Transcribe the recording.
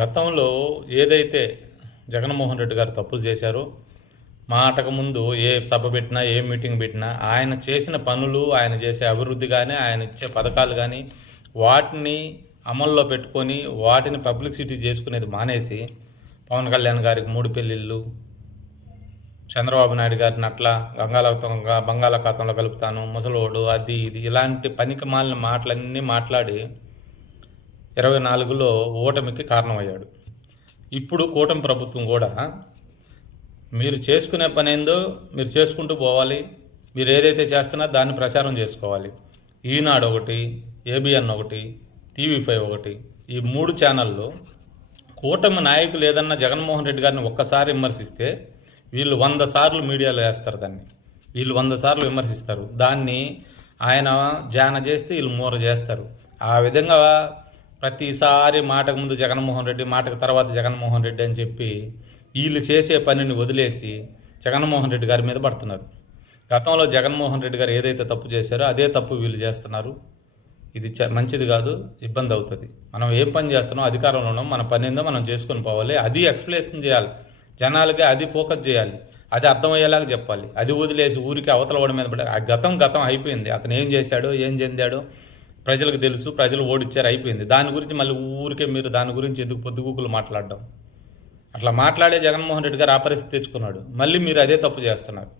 గతంలో ఏదైతే జగన్మోహన్ రెడ్డి గారు తప్పులు చేశారో మాటకు ముందు ఏ సభ పెట్టినా ఏ మీటింగ్ పెట్టినా ఆయన చేసిన పనులు, ఆయన చేసే అభివృద్ధి కానీ, ఆయన ఇచ్చే పథకాలు కానీ వాటిని అమల్లో పెట్టుకొని వాటిని పబ్లిసిటీ చేసుకునేది మానేసి పవన్ కళ్యాణ్ గారికి 3 పెళ్ళిళ్ళు, చంద్రబాబు నాయుడు గారిని అట్లా బంగాళాఖాతంలో కలుపుతాను, ముసలోడు, అది ఇది ఇలాంటి పనికి మాలిన మాటలన్నీ మాట్లాడి 24లో ఓటమికి కారణమయ్యాడు. ఇప్పుడు కూటమి ప్రభుత్వం కూడా మీరు చేసుకునే పని ఏందో మీరు చేసుకుంటూ పోవాలి, మీరు ఏదైతే చేస్తున్నా దాన్ని ప్రచారం చేసుకోవాలి. ఈనాడు ఒకటి, ఏబిఎన్ ఒకటి, టీవీ5 ఒకటి, ఈ 3 ఛానళ్ళు కూటమి నాయకులు ఏదన్నా జగన్మోహన్ రెడ్డి గారిని ఒక్కసారి విమర్శిస్తే వీళ్ళు 100 సార్లు మీడియాలో వేస్తారు. వీళ్ళు 100 సార్లు విమర్శిస్తారు. దాన్ని ఆయన జాన చేస్తే వీళ్ళు మూర చేస్తారు. ఆ విధంగా ప్రతిసారి మాటకు ముందు జగన్మోహన్ రెడ్డి, మాటకు తర్వాత జగన్మోహన్ రెడ్డి అని చెప్పి వీళ్ళు చేసే పనిని వదిలేసి జగన్మోహన్ రెడ్డి గారి మీద పడుతున్నారు. గతంలో జగన్మోహన్ రెడ్డి గారు ఏదైతే తప్పు చేశారో అదే తప్పు వీళ్ళు చేస్తున్నారు. ఇది మంచిది కాదు, ఇబ్బంది అవుతుంది. మనం ఏం పని చేస్తున్నాం, అధికారంలో ఉన్నాం, మన పని ఏందో మనం చేసుకొని పోవాలి. అది ఎక్స్ప్లెనేషన్ చేయాలి, జనాలకి అది ఫోకస్ చేయాలి, అది అర్థమయ్యేలాగా చెప్పాలి. అది వదిలేసి ఊరికి అవతల ఓడి మీద పడే గతం అయిపోయింది. అతను ఏం చేశాడో ఏం చెందాడో ప్రజలకు తెలుసు, ప్రజలు ఓడిచ్చారు, అయిపోయింది. దాని గురించి మళ్ళీ ఊరికే మీరు దాని గురించి ఎందుకు పొద్దుగూకులు మాట్లాడడం? అట్లా మాట్లాడే జగన్మోహన్ రెడ్డి గారు ఆ పరిస్థితి తెచ్చుకున్నాడు. మళ్ళీ మీరు అదే తప్పు చేస్తున్నారు.